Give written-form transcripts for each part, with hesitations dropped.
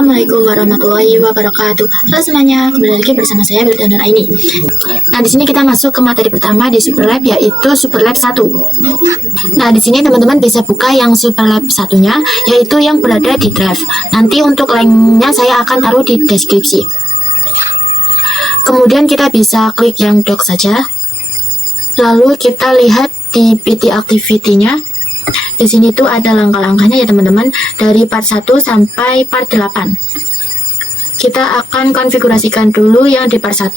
Assalamualaikum warahmatullahi wabarakatuh. Halo semuanya, kembali lagi bersama saya Belda Nur Aini. Nah, di sini kita masuk ke materi pertama di Super Lab, yaitu Super Lab 1. Nah, di sini teman-teman bisa buka yang Super Lab satunya, yaitu yang berada di drive. Nanti untuk linknya saya akan taruh di deskripsi. Kemudian kita bisa klik yang doc saja. Lalu kita lihat di PT activity-nya. Di sini tuh ada langkah-langkahnya ya teman-teman, dari part 1 sampai part 8. Kita akan konfigurasikan dulu yang di part 1.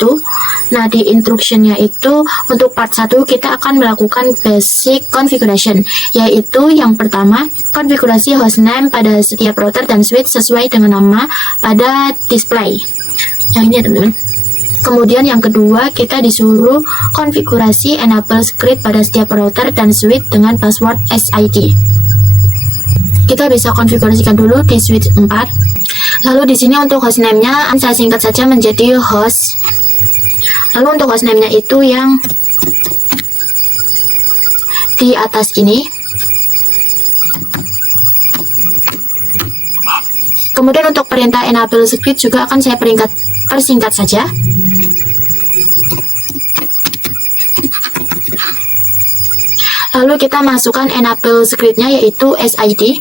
Nah, di instruction-nya itu untuk part 1 kita akan melakukan basic configuration, yaitu yang pertama, konfigurasi hostname pada setiap router dan switch sesuai dengan nama pada display. Yang ini ya teman-teman. Kemudian yang kedua, kita disuruh konfigurasi enable script pada setiap router dan switch dengan password SID. Kita bisa konfigurasikan dulu di switch 4. Lalu di sini untuk hostname-nya saya singkat saja menjadi host. Lalu untuk hostname-nya itu yang di atas ini. Kemudian untuk perintah enable script juga akan saya persingkat saja. Lalu kita masukkan enable script-nya yaitu SID.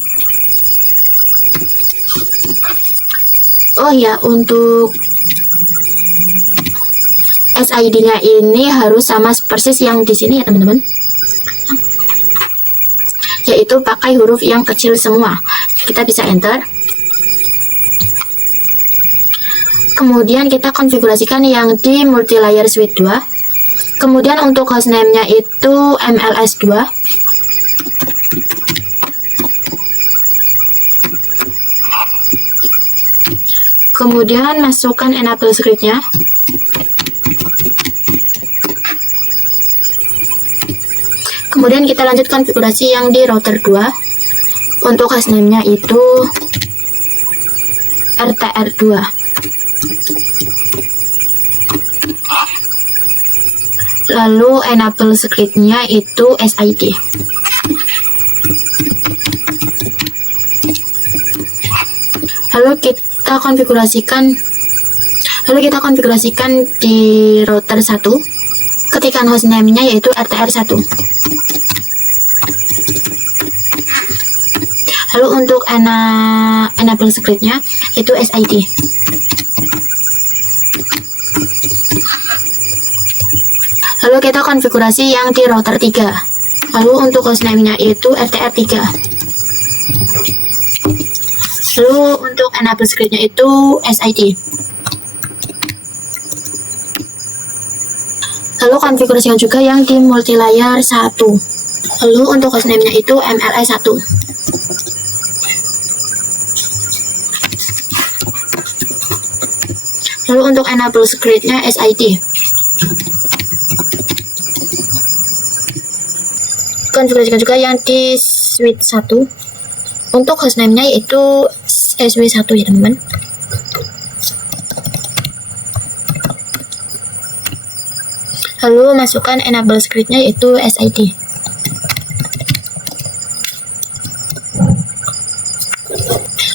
Oh ya, untuk SID-nya ini harus sama persis yang di sini ya teman-teman. Yaitu pakai huruf yang kecil semua. Kita bisa enter. Kemudian kita konfigurasikan yang di multi-layer switch 2. Kemudian untuk hostname-nya itu MLS2. Kemudian masukkan enable script-nya. Kemudian kita lanjut konfigurasi yang di router 2. Untuk hostname-nya itu RTR2. Lalu enable script-nya itu SID. Lalu kita konfigurasikan di router 1. Ketikkan hostname-nya yaitu RTR1. Lalu untuk enable script-nya itu SID. Lalu kita konfigurasi yang di router 3. Lalu untuk hostname-nya itu RTR3. Lalu untuk enable script-nya itu SID. Lalu konfigurasikan juga yang di multi-layer 1. Lalu untuk hostname-nya itu MLI1. Lalu untuk enable script-nya SID. Konfigurasikan juga yang di switch 1. Untuk hostname-nya yaitu SW1 ya teman-teman. Lalu masukkan enable script-nya yaitu SID.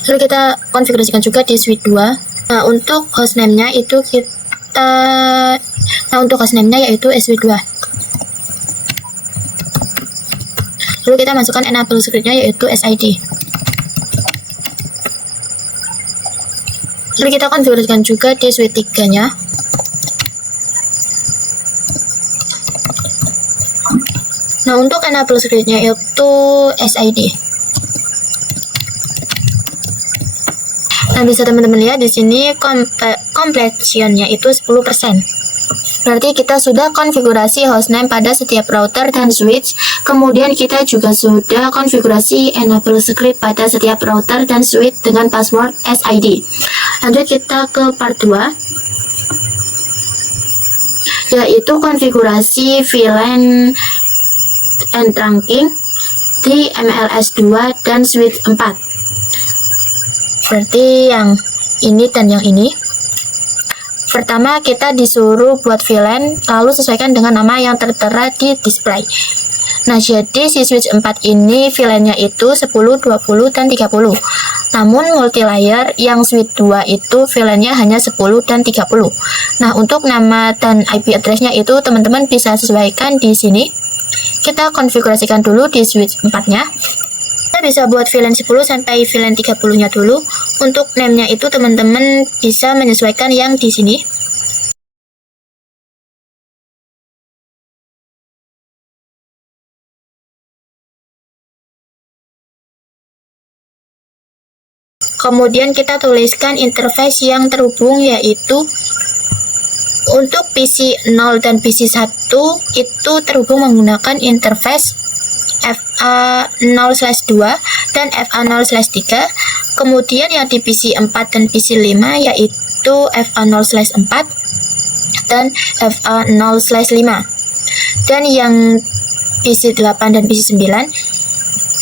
Lalu kita konfigurasikan juga di switch 2. Nah, untuk hostname-nya itu untuk hostname-nya yaitu SW2. Lalu kita masukkan enable script-nya yaitu SID. Lalu kita konfigurasikan juga di switch 3-nya. Nah, untuk enable script-nya itu SID. Nah, bisa teman-teman lihat di sini completion-nya itu 10%. Berarti kita sudah konfigurasi hostname pada setiap router dan switch. Kemudian kita juga sudah konfigurasi enable script pada setiap router dan switch dengan password SID. Lanjut kita ke part 2, yaitu konfigurasi VLAN and trunking di MLS2 dan switch 4. Berarti yang ini dan yang ini. Pertama, kita disuruh buat VLAN, lalu sesuaikan dengan nama yang tertera di display. Nah, jadi si switch 4 ini VLAN-nya itu 10, 20, dan 30. Namun multi-layer yang switch 2 itu VLAN-nya hanya 10 dan 30. Nah, untuk nama dan IP address-nya itu teman-teman bisa sesuaikan di sini. Kita konfigurasikan dulu di switch 4-nya. Kita bisa buat VLAN 10 sampai VLAN 30-nya dulu. Untuk name-nya itu teman-teman bisa menyesuaikan yang di sini. Kemudian kita tuliskan interface yang terhubung, yaitu untuk PC 0 dan PC 1 itu terhubung menggunakan interface FA0/2 dan FA0/3. Kemudian yang di PC 4 dan PC 5 yaitu FA0/4 dan FA0/5. Dan yang PC 8 dan PC 9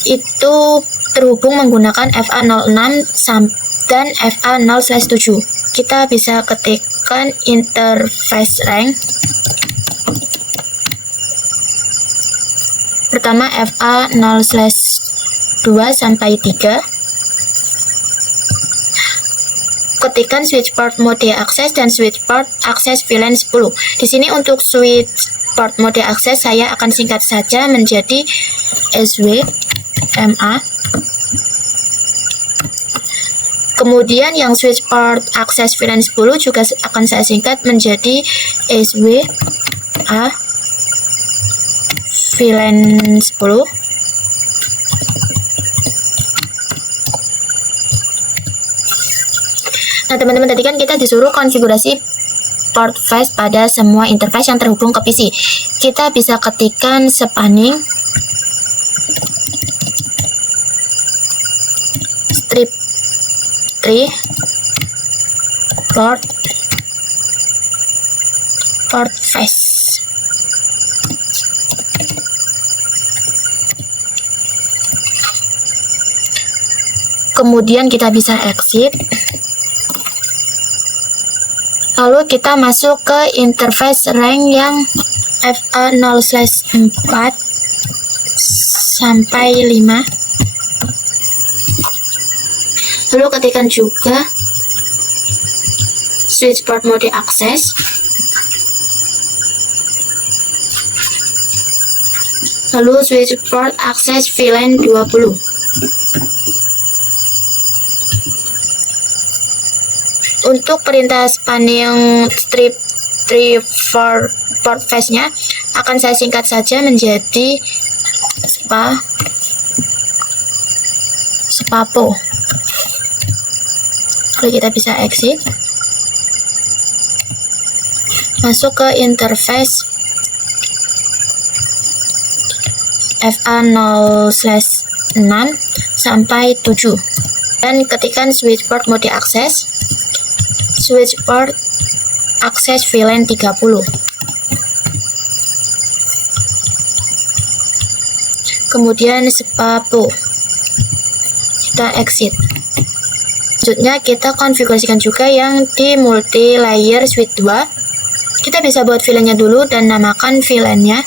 itu terhubung menggunakan FA06 dan FA0/7. Kita bisa ketikkan interface rank. Pertama FA0/2 sampai 3. Ketikkan switch port mode access dan switch port access VLAN 10. Di sini untuk switch port mode access saya akan singkat saja menjadi SWMA. Kemudian yang switch port access VLAN 10 juga akan saya singkat menjadi SWA VLAN 10. Nah, teman-teman, tadi kan kita disuruh konfigurasi port face pada semua interface yang terhubung ke PC. Kita bisa ketikkan spanning strip 3 port face. Kemudian kita bisa exit. Lalu kita masuk ke interface rank yang FA0/4 sampai 5. Lalu ketikkan juga switch port mode access. Lalu switch port access VLAN 20. Untuk perintah spanning strip 3 for port face-nya akan saya singkat saja menjadi spapo. Lalu kita bisa exit, masuk ke interface FA0/6 sampai 7 dan ketikkan switch port mode access, switch port access VLAN 30. Kemudian spapo. Kita exit. Selanjutnya kita konfigurasikan juga yang di multi layer switch 2. Kita bisa buat VLAN-nya dulu dan namakan VLAN-nya.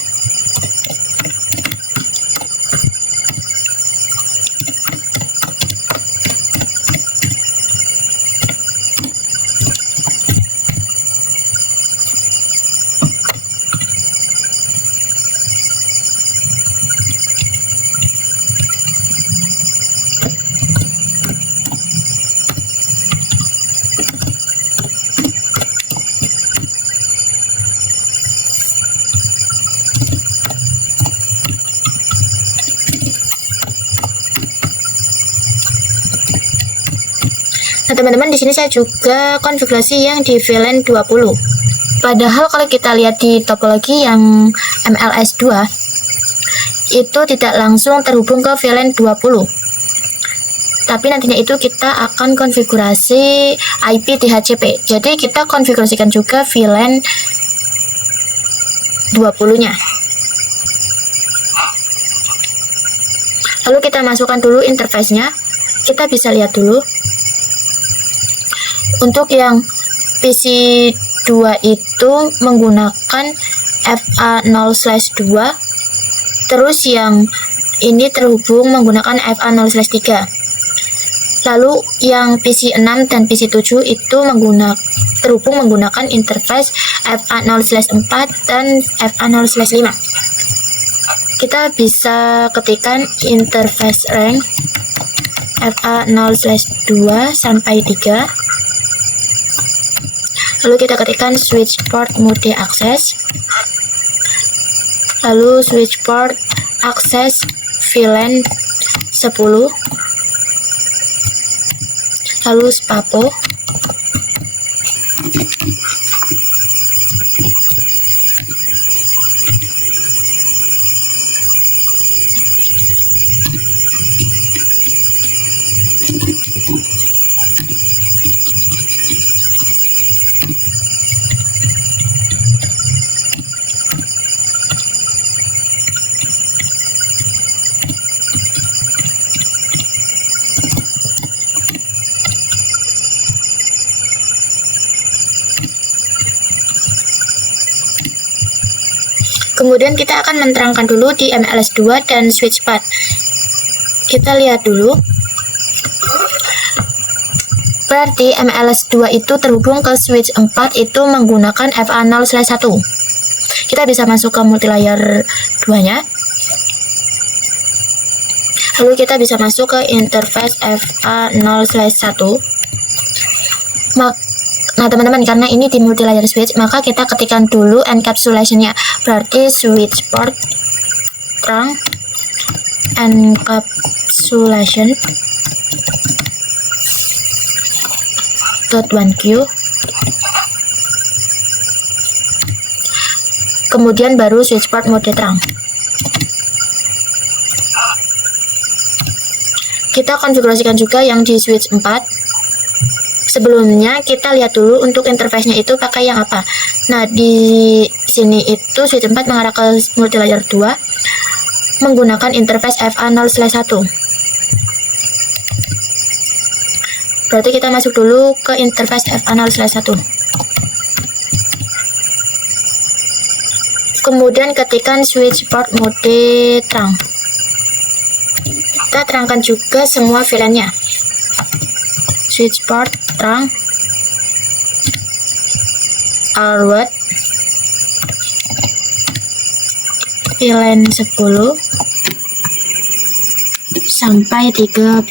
Nah, teman-teman, di sini saya juga konfigurasi yang di VLAN 20. Padahal kalau kita lihat di topologi yang MLS2 itu tidak langsung terhubung ke VLAN 20. Tapi nantinya itu kita akan konfigurasi IP DHCP. Jadi kita konfigurasikan juga VLAN 20-nya. Lalu kita masukkan dulu interface-nya. Kita bisa lihat dulu. Untuk yang PC 2 itu menggunakan FA0/2, terus yang ini terhubung menggunakan FA0/3. Lalu yang PC 6 dan PC 7 itu terhubung menggunakan interface FA0/4 dan FA0/5. Kita bisa ketikkan interface range FA0/2 sampai 3. Lalu kita ketikkan switch port mode access. Lalu switch port access VLAN 10. Lalu spapo. Kemudian kita akan menerangkan dulu di MLS2 dan switch path. Kita lihat dulu. Berarti MLS2 itu terhubung ke switch 4 itu menggunakan FA0/1. Kita bisa masuk ke multilayer 2-nya. Lalu kita bisa masuk ke interface FA0/1. Nah teman-teman, karena ini di multilayer switch, maka kita ketikkan dulu encapsulation-nya. Berarti switch port trunk encapsulation .1q. Kemudian baru switch port mode trunk. Kita konfigurasikan juga yang di switch 4. Sebelumnya kita lihat dulu untuk interface-nya itu pakai yang apa. Nah, di sini itu switch 4 mengarah ke multilayer 2 menggunakan interface FA0/1. Berarti kita masuk dulu ke interface FA0/1. Kemudian ketikkan switch port mode trunk. Kita terangkan juga semua VLAN-nya. Switch port trunk R-Word VLAN 10 sampai 30.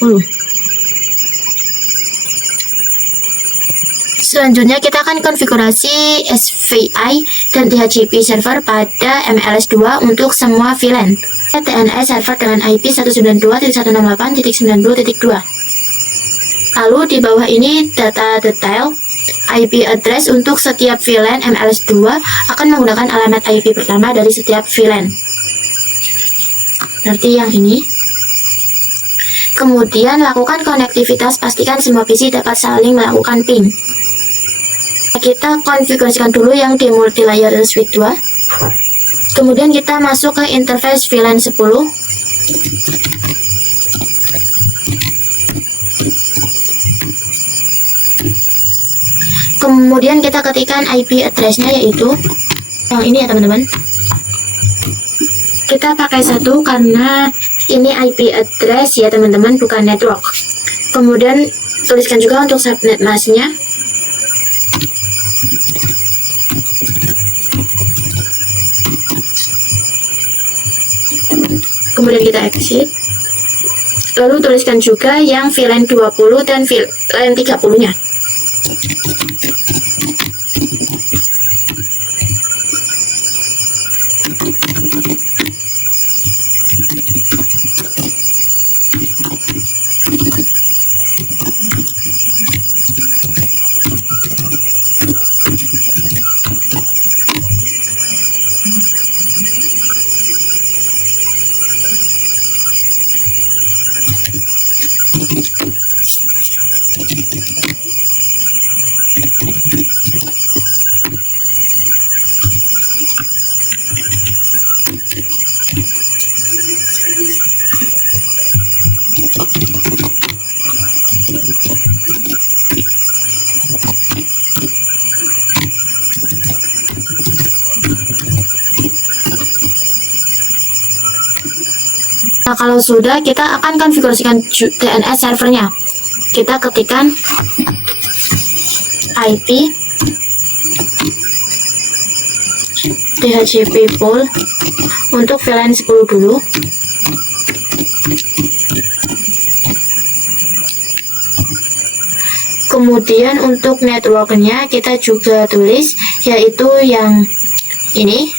Selanjutnya kita akan konfigurasi SVI dan DHCP server pada MLS2 untuk semua VLAN. DNS server dengan IP 192.168.90.2. Lalu di bawah ini data detail IP address untuk setiap VLAN MLS2 akan menggunakan alamat IP pertama dari setiap VLAN. Berarti yang ini. Kemudian lakukan konektivitas, pastikan semua PC dapat saling melakukan ping. Kita konfigurasikan dulu yang di multilayer switch 2. Kemudian kita masuk ke interface VLAN 10. Kemudian kita ketikkan IP address-nya, yaitu yang ini ya teman-teman. Kita pakai 1 karena ini IP address ya teman-teman, bukan network. Kemudian tuliskan juga untuk subnet mask-nya. Kemudian kita exit. Lalu tuliskan juga yang VLAN 20 dan VLAN 30-nya. Nah, kalau sudah, kita akan konfigurasikan DNS servernya. kita ketikkan IP DHCP pool untuk VLAN 10 dulu. Kemudian untuk networknya kita juga tulis, yaitu yang ini.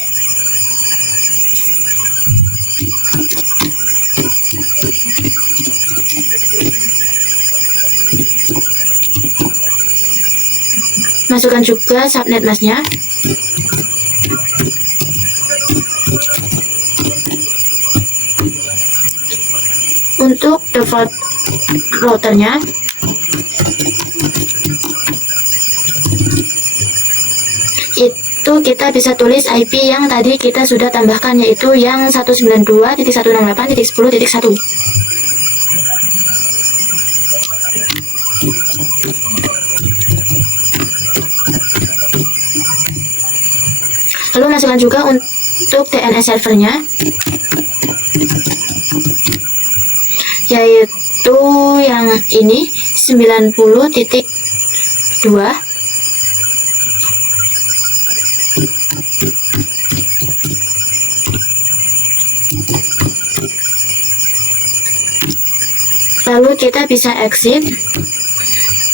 Masukkan juga subnet masknya. Untuk default routernya itu kita bisa tulis IP yang tadi kita sudah tambahkan, yaitu yang 192.168.10.1. Lalu masukkan juga untuk DNS servernya, yaitu yang ini 90.2. Lalu kita bisa exit.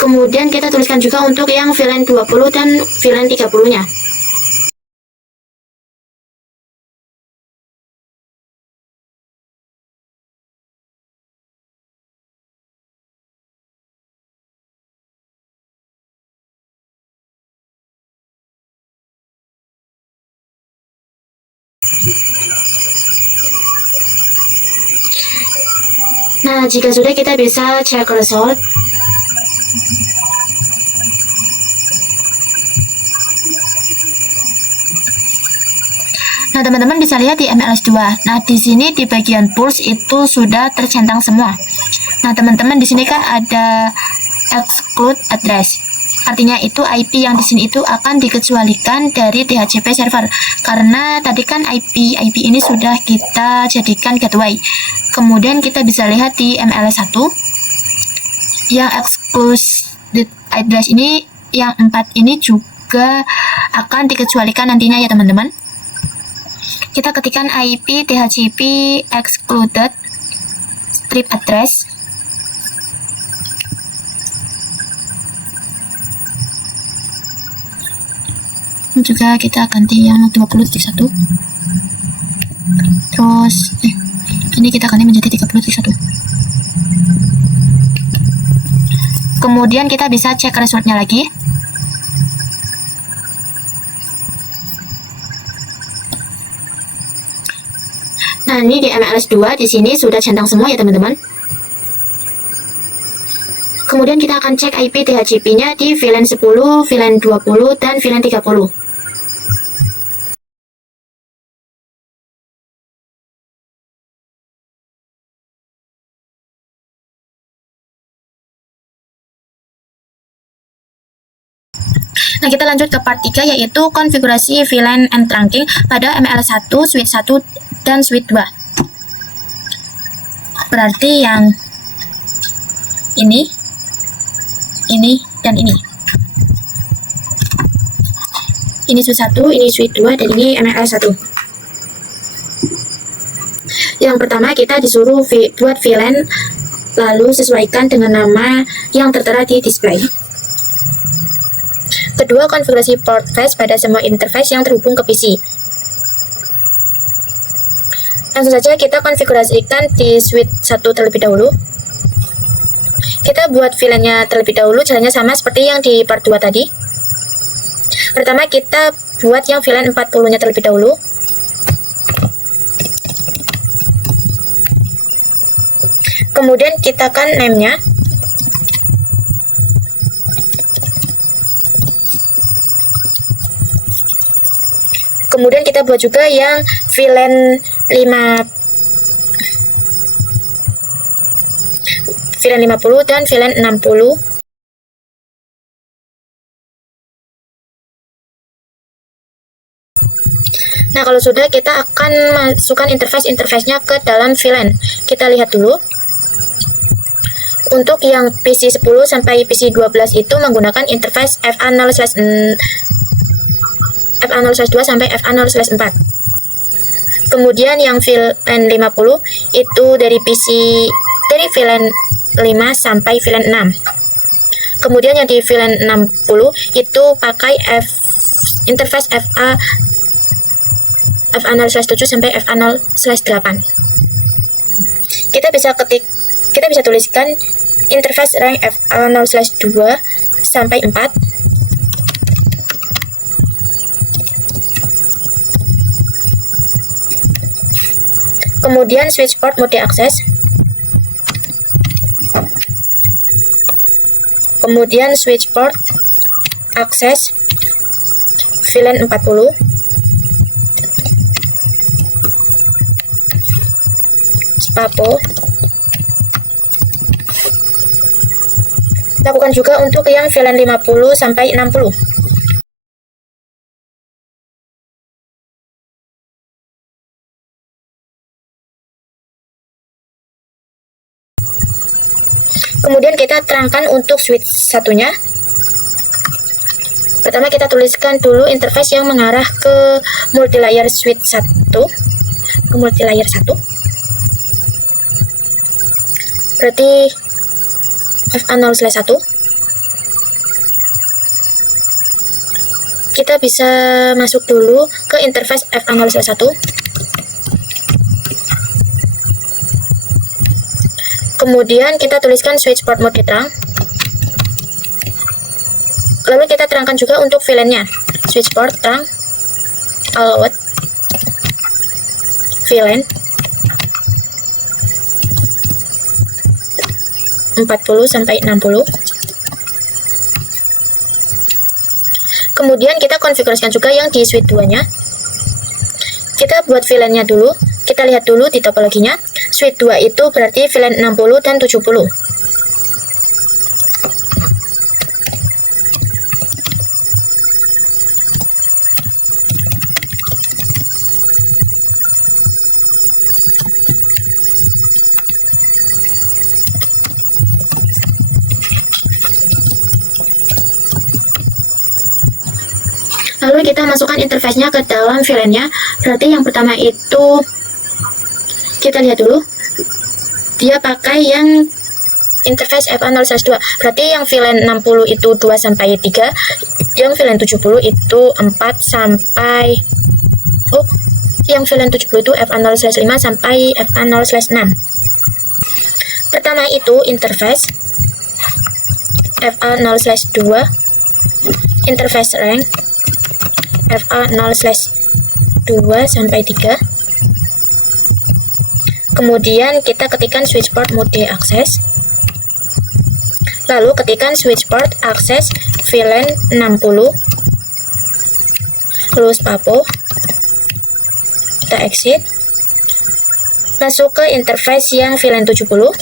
Kemudian kita tuliskan juga untuk yang VLAN 20 dan VLAN 30-nya. Nah, jika sudah, kita bisa cek result. Nah, teman-teman bisa lihat di MLS2. Nah, di sini di bagian pools itu sudah tercentang semua. Nah, teman-teman di sini kan ada exclude address. Artinya itu IP yang di sini itu akan dikecualikan dari DHCP server, karena tadi kan IP ini sudah kita jadikan gateway. Kemudian kita bisa lihat di MLS1 yang exclude address ini, yang 4 ini juga akan dikecualikan nantinya ya teman-teman. Kita ketikkan IP DHCP excluded strip address. Juga kita ganti yang 20.1. Terus ini kita ganti menjadi 30.1. Kemudian kita bisa cek resultnya lagi. Nah, ini di MLS2 di sini sudah centang semua ya teman-teman. Kemudian kita akan cek IP DHCP-nya di VLAN 10, VLAN 20, dan VLAN 30. Nah, kita lanjut ke part 3, yaitu konfigurasi VLAN and trunking pada MLS1, switch 1, dan switch 2. Berarti yang ini, dan ini. Ini switch 1, ini switch 2, dan ini MLS1. Yang pertama kita disuruh buat VLAN, lalu sesuaikan dengan nama yang tertera di display. Kedua, konfigurasi port face pada semua interface yang terhubung ke PC. Langsung saja kita konfigurasikan di switch 1 terlebih dahulu. Kita buat VLAN-nya terlebih dahulu, caranya sama seperti yang di part 2 tadi. Pertama kita buat yang VLAN 40-nya terlebih dahulu. Kemudian kita kan name-nya. Kemudian kita buat juga yang VLAN 50 dan VLAN 60. Nah, kalau sudah, kita akan masukkan interface-nya ke dalam VLAN. Kita lihat dulu. Untuk yang PC 10 sampai PC 12 itu menggunakan interface FA0/2 sampai FA0/4. Kemudian yang VLAN 50 itu dari VLAN 5 sampai VLAN 6. Kemudian yang di VLAN 60 itu pakai interface FA0/7 sampai FA0/8. Kita bisa tuliskan interface rank FA0/2 sampai 4. Kemudian switch port mode akses. Kemudian switch port akses VLAN 40. Spapo. Lakukan juga untuk yang VLAN 50 sampai 60. Kemudian kita terangkan untuk switch satunya. Pertama kita tuliskan dulu interface yang mengarah ke multilayer switch 1, ke multilayer 1. Berarti FA0/1. Kita bisa masuk dulu ke interface FA0/1. Kemudian kita tuliskan switch port mode terang. Lalu kita terangkan juga untuk VLAN-nya. Switch port terang allowed VLAN 40 sampai 60. Kemudian kita konfigurasikan juga yang di switch 2-nya. Kita buat VLAN-nya dulu. Kita lihat dulu di topologinya. Switch 2 itu berarti VLAN 60 dan 70. Lalu kita masukkan interface-nya ke dalam VLAN-nya. Berarti yang pertama itu kita lihat dulu, dia pakai yang interface FA0/2. Berarti yang VLAN 60 itu 2 sampai 3, yang VLAN 70 itu 4 sampai yang VLAN 70 itu FA0/5 sampai FA0/6. Pertama itu interface FA0/2, interface rank FA0/2 sampai 3. Kemudian kita ketikkan switch port mode akses. Lalu ketikkan switch port akses VLAN 60. Lalu spapo. Kita exit. Masuk ke interface yang VLAN 70.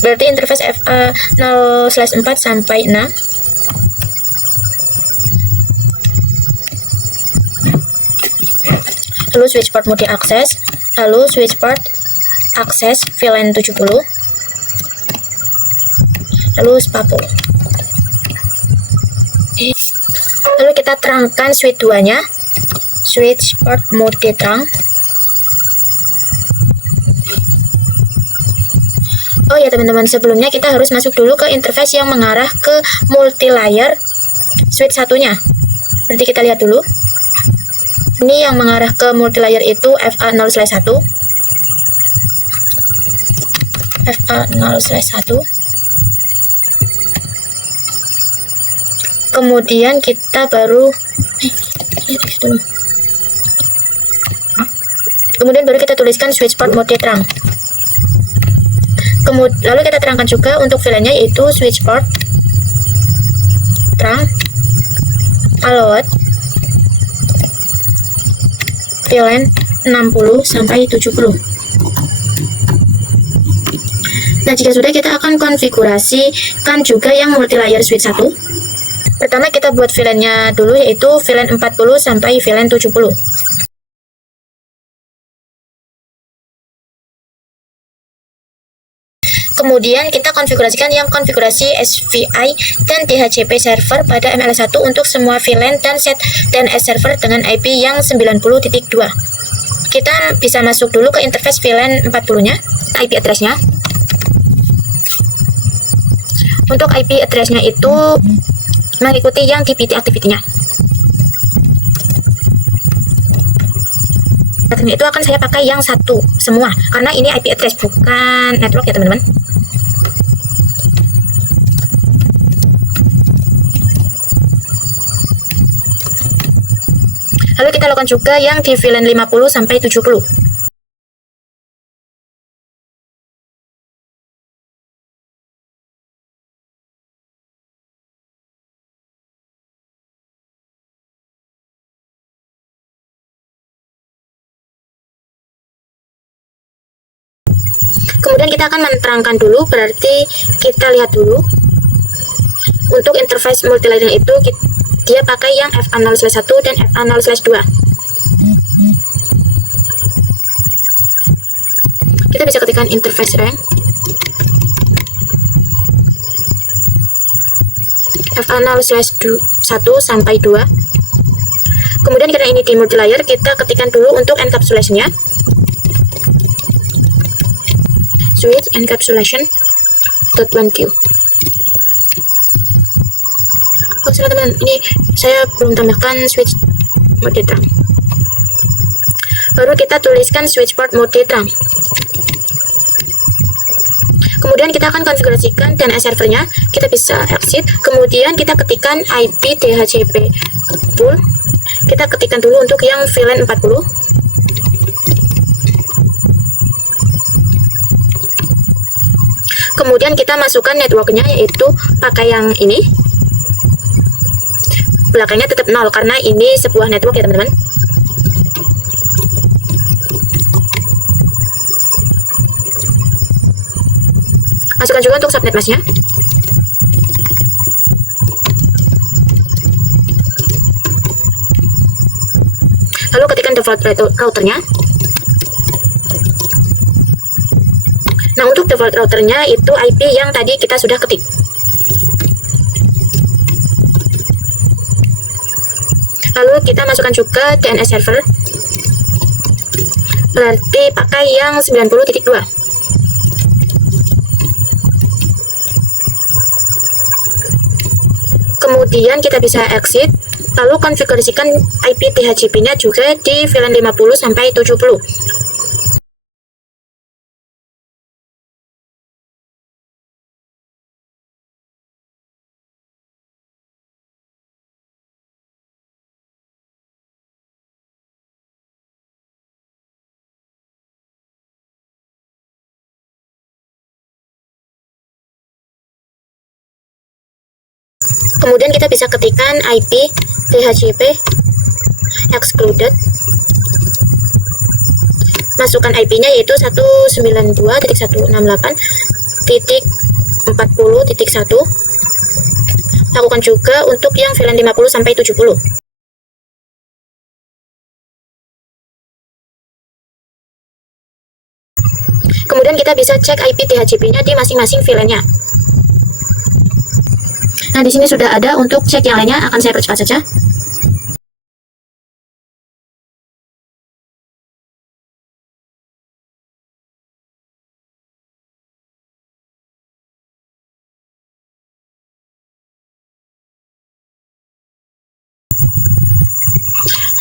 Berarti interface FA0/4 sampai 6. Lalu switch port mode akses, lalu switch port akses VLAN 70, lalu spapo. Lalu kita terangkan switch 2-nya, switch port mode terang. Oh ya teman-teman, sebelumnya kita harus masuk dulu ke interface yang mengarah ke multilayer switch satunya. Berarti kita lihat dulu. Ini yang mengarah ke multilayer itu FA0/1. FA0/1. Kemudian kita baru kemudian baru kita tuliskan switch port mode terang. Lalu kita terangkan juga untuk VLAN-nya yaitu switch port terang allowed VLAN 60 sampai 70. Nah, jika sudah, kita akan konfigurasikan juga yang multilayer switch 1. Pertama kita buat VLAN-nya dulu yaitu VLAN 40 sampai VLAN 70. Kemudian kita konfigurasikan yang konfigurasi SVI dan DHCP server pada MLS1 untuk semua VLAN dan set DNS server dengan IP yang 90.2. Kita bisa masuk dulu ke interface VLAN 40-nya, IP address-nya. Untuk IP address-nya itu mengikuti yang di PT activity-nya. Itu akan saya pakai yang satu semua, karena ini IP address bukan network ya teman-teman. Lalu kita lakukan juga yang di VLAN 50 sampai 70. Kemudian kita akan menerangkan dulu, berarti kita lihat dulu untuk interface multilayer itu dia pakai yang FA0/1 dan FA0/2. Kita bisa ketikkan interface rank FA0/1 sampai 2. Kemudian karena ini di multilayer, kita ketikkan dulu untuk encapsulation-nya. Switch encapsulation .1q. Oh, salah teman-teman, ini saya belum tambahkan switch mode terang. Baru kita tuliskan switch port mode terang. Kemudian kita akan konfigurasikan DNS servernya. Kita bisa exit, kemudian kita ketikkan IP DHCP pool. Kita ketikkan dulu untuk yang VLAN 40. Kemudian kita masukkan networknya, yaitu pakai yang ini. Belakangnya tetap 0 karena ini sebuah network ya teman-teman. Masukkan juga untuk subnet masknya. Lalu ketikkan default routernya. Nah, untuk default routernya itu IP yang tadi kita sudah ketik. Lalu kita masukkan juga DNS server, berarti pakai yang 90.2. Kemudian kita bisa exit, lalu konfigurasikan IP DHCP-nya juga di VLAN 50 sampai 70. Kemudian kita bisa ketikkan IP DHCP excluded. Masukkan IP-nya yaitu 192.168.40.1. Lakukan juga untuk yang VLAN 50 sampai 70. Kemudian kita bisa cek IP DHCP-nya di masing-masing VLAN-nya. Nah, di sini sudah ada. Untuk cek yang lainnya akan saya percepat saja.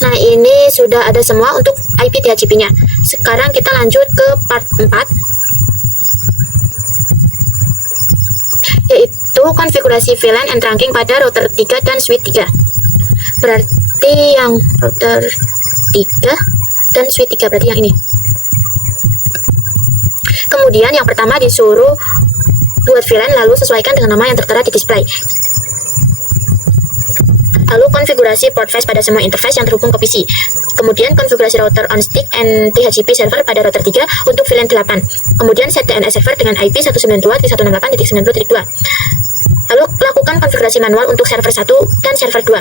Nah, ini sudah ada semua untuk IP DHCP-nya. Sekarang kita lanjut ke part 4, yaitu konfigurasi VLAN and trunking pada router 3 dan switch 3. Berarti yang router 3 dan switch 3, berarti yang ini. Kemudian yang pertama disuruh buat VLAN, lalu sesuaikan dengan nama yang tertera di display. Lalu konfigurasi port face pada semua interface yang terhubung ke PC. Kemudian konfigurasi router on stick and DHCP server pada router 3 untuk VLAN 8. Kemudian set DNS server dengan IP 192.168.90.2. Lalu lakukan konfigurasi manual untuk server 1 dan server 2.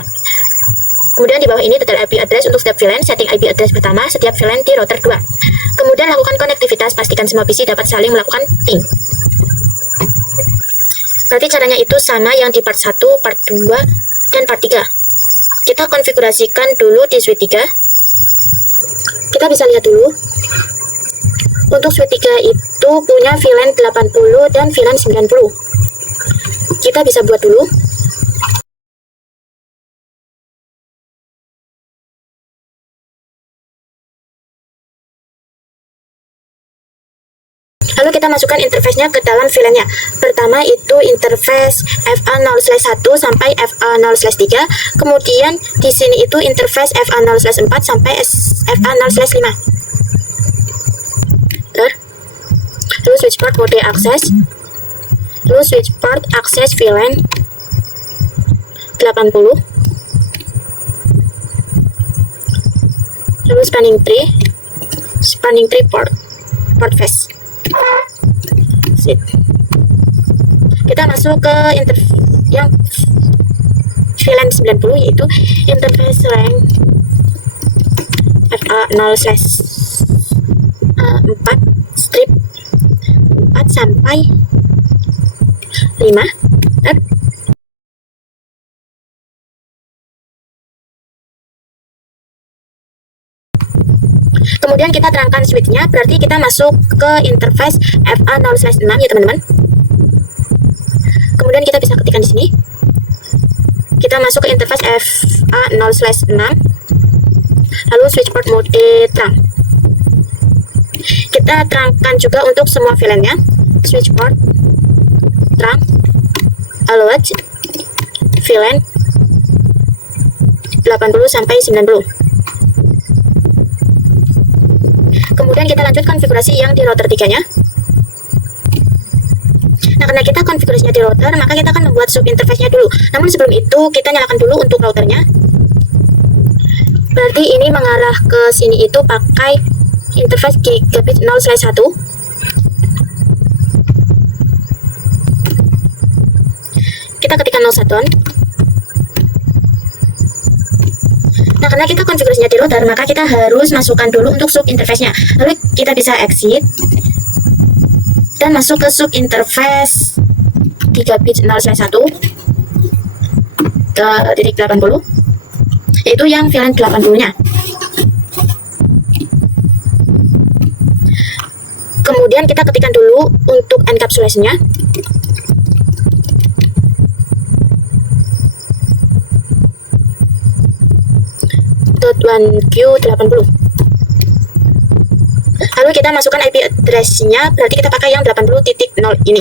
Kemudian di bawah ini detail IP address untuk setiap VLAN, setting IP address pertama setiap VLAN di router 2. Kemudian lakukan konektivitas, pastikan semua PC dapat saling melakukan ping. Berarti caranya itu sama yang di part 1, part 2, dan part 3. Kita konfigurasikan dulu di switch 3. Kita bisa lihat dulu. Untuk switch 3 itu punya VLAN 80 dan VLAN 90. Kita bisa buat dulu. Lalu kita masukkan interface-nya ke dalam VLAN-nya. Pertama itu interface FA0/1 sampai FA0/3. Kemudian di sini itu interface FA0/4 sampai FA0/5. Lalu switch port mode akses. Lalu switch port akses VLAN 80. Lalu spanning tree port face. Kita masuk ke yang VLAN 90, yaitu interface LAN FA0/4 strip 4 sampai 5. Kemudian kita terangkan switch-nya, berarti kita masuk ke interface FA0/6 ya teman-teman. Kemudian kita bisa ketikkan di sini. Kita masuk ke interface FA0/6. Lalu switch port mode terang. Kita terangkan juga untuk semua VLAN-nya. Switch port terang, alert VLAN 80 sampai 90. Kemudian kita lanjut konfigurasi yang di router 3-nya. Nah, karena kita konfigurasinya di router, maka kita akan membuat sub interface-nya dulu. Namun sebelum itu, kita nyalakan dulu untuk routernya. Berarti ini mengarah ke sini itu pakai interface gigabit 0/1. Kita ketikkan 01. Nah, karena kita konfigurasinya di router, maka kita harus masukkan dulu untuk sub interface-nya. Lalu kita bisa exit dan masuk ke sub interface gigabit 0/1 ke titik 80, yaitu yang VLAN 80-nya. Kemudian kita ketikkan dulu untuk encapsulation-nya. .1Q80. Lalu kita masukkan IP address-nya, berarti kita pakai yang 80.0 ini.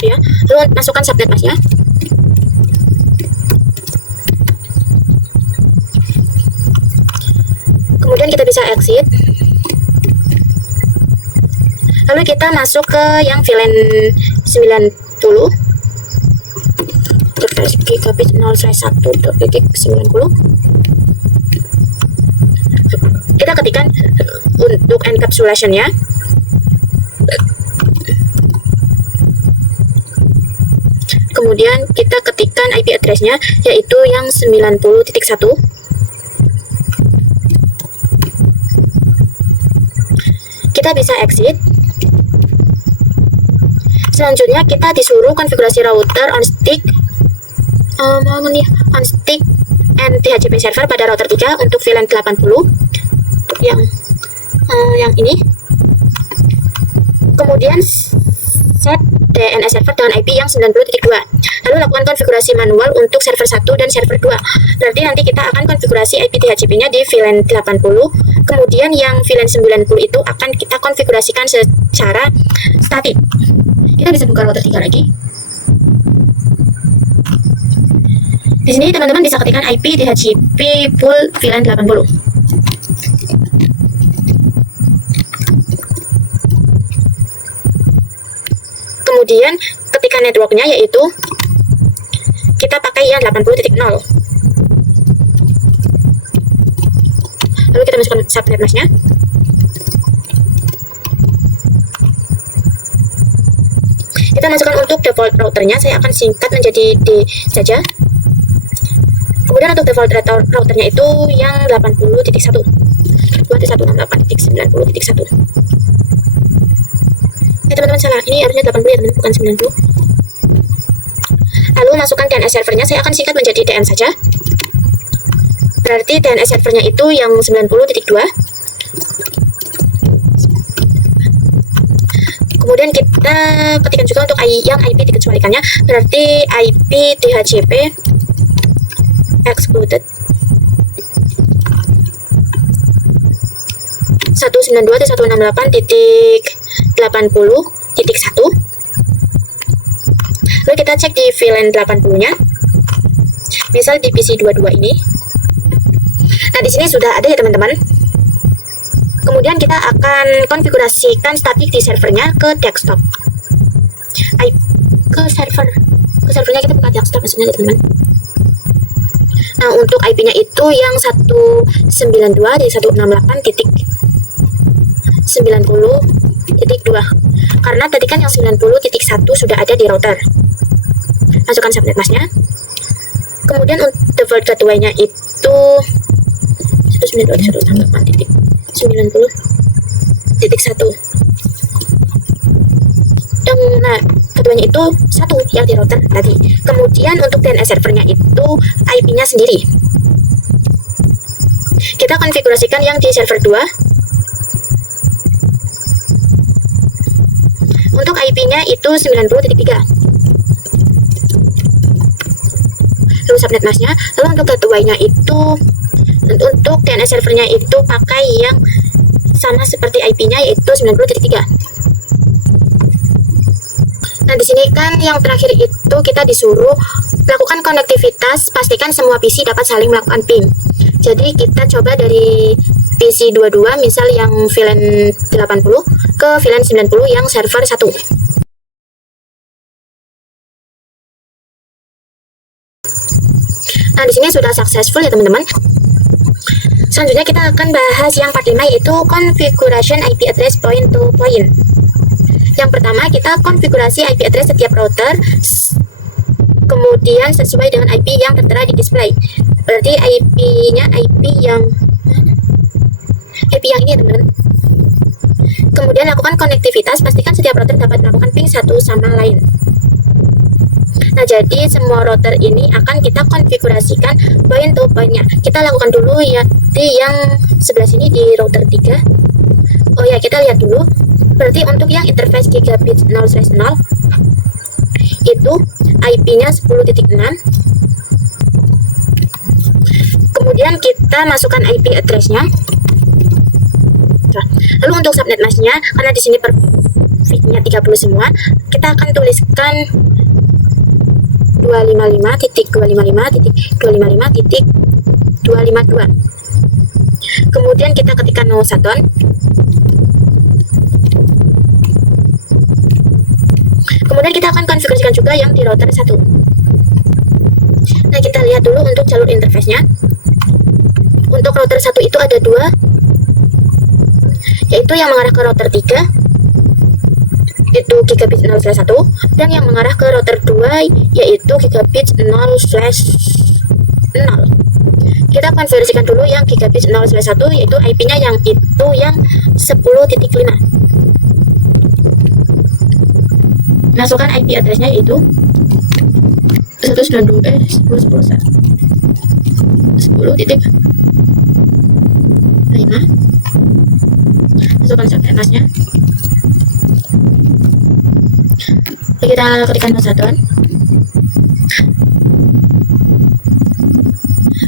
Ya. Lalu masukkan subnet mask-nya. Kemudian kita bisa exit. Lalu kita masuk ke yang VLAN 90 interface gigabit 0/1.90. Kita ketikkan untuk encapsulation-nya. Kemudian kita ketikkan IP address-nya, yaitu yang 90.1. Kita bisa exit. Selanjutnya kita disuruh konfigurasi router on stick and DHCP server pada router 3 untuk VLAN 80 yang ini. Kemudian set DNS server dengan IP yang 90.2. Lalu lakukan konfigurasi manual untuk server 1 dan server 2. Berarti nanti kita akan konfigurasi IP DHCP-nya di VLAN 80. Kemudian yang VLAN 90 itu akan kita konfigurasikan secara statik. Kita bisa buka router 3 lagi. Di sini teman-teman bisa ketikkan IP DHCP pool VLAN 80. Kemudian ketikkan networknya, yaitu kita pakai yang 80.0. Lalu kita masukkan subnet mask-nya. Kita masukkan untuk default routernya, saya akan singkat menjadi D saja. Kemudian untuk default routernya itu yang 80.1 2.168.90.1. Ya teman-teman, salah, ini harusnya 80 ya teman, bukan 90. Lalu masukkan DNS servernya, saya akan singkat menjadi DM saja. Berarti DNS servernya itu yang 90.2. Kemudian kita ketikkan juga untuk yang IP dikecualikannya, berarti IP DHCP excluded 192.168.80.1. Lalu kita cek di VLAN 80-nya. Misal di PC 22 ini. Nah, di sini sudah ada ya teman-teman. Kemudian kita akan konfigurasikan statik di servernya ke desktop. Ke servernya kita buka desktop maksudnya ya teman-teman. Nah, untuk IP-nya itu yang 192.168.90.2. Karena tadi kan yang 90.1 sudah ada di router. Masukkan subnet masknya. Kemudian untuk default gateway-nya itu 192.168.90.1. Nah, gateway-nya itu 1 yang di router tadi. Kemudian untuk DNS servernya itu IP-nya sendiri. Kita konfigurasikan yang di server 2. Untuk IP-nya itu 90.3. Lalu subnet masknya. Lalu untuk gateway-nya itu, untuk DNS servernya itu pakai yang sama seperti IP-nya, yaitu 90.3. Nah, di sini kan yang terakhir itu kita disuruh lakukan konektivitas, pastikan semua PC dapat saling melakukan ping. Jadi kita coba dari PC 22, misal yang VLAN 80 ke VLAN 90 yang server 1. Nah, di sini sudah successful ya teman-teman. Selanjutnya kita akan bahas yang part 5, yaitu configuration IP address point to point. Yang pertama, kita konfigurasi IP address setiap router, kemudian sesuai dengan IP yang tertera di display. Berarti IP-nya IP yang ini ya teman-teman. Kemudian lakukan konektivitas, pastikan setiap router dapat melakukan ping satu sama lain. Nah, jadi semua router ini akan kita konfigurasikan point to point-nya. Kita lakukan dulu ya di yang sebelah sini di router 3. Oh ya, kita lihat dulu. Berarti untuk yang interface gigabit 0/0 itu IP-nya 10.6. Kemudian kita masukkan IP address-nya. Lalu untuk subnet mask-nya, karena di sini per fit-nya 30 semua, kita akan tuliskan 255.255.255.252. Kemudian kita ketikkan no shutdown. Kemudian kita akan konfigurasikan juga yang di router 1. Nah, kita lihat dulu untuk jalur interface-nya. Untuk router 1 itu ada 2, yaitu yang mengarah ke router 3, itu gigabit 0/1, dan yang mengarah ke router 2, yaitu gigabit 0/0. Kita konversikan dulu yang gigabit 0/1, yaitu IP-nya yang itu yang 10.5. Masukkan IP address-nya yaitu 10.5. Masukkan subnet mask-nya. Kita ketikkan no shutdown.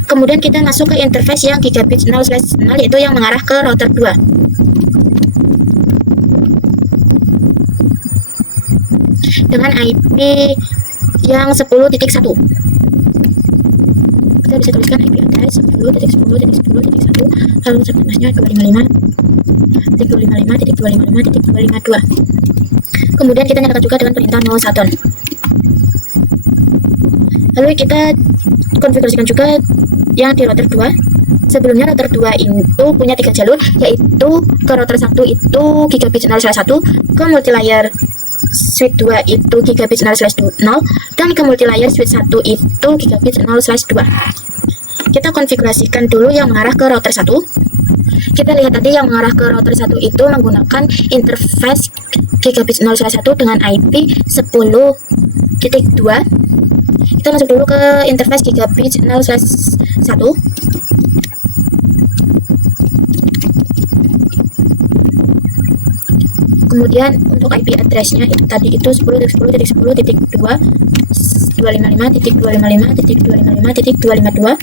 Kemudian kita masuk ke interface yang gigabit 0/0, yaitu yang mengarah ke router 2. Dengan IP yang 10.1. Kita bisa tuliskan IP address 10.10.10.1, lalu subnet mask-nya 255.255.255.252. Kemudian kita nyalakan juga dengan perintah no shutdown. Lalu kita konfigurasikan juga yang di router 2. Sebelumnya router 2 itu punya 3 jalur, yaitu ke router 1 itu gigabit 0/1, ke multilayer switch 2 itu gigabit 0/0, dan ke multilayer switch 1 itu gigabit 0/2. kita konfigurasikan dulu yang mengarah ke router 1. Kita lihat tadi yang mengarah ke router 1 itu menggunakan interface gigabit 0/1 dengan IP 10.2. Kita masuk dulu ke interface gigabit 0/1. Kemudian untuk IP address-nya itu tadi itu 10.10.10.2 255.255.255.252.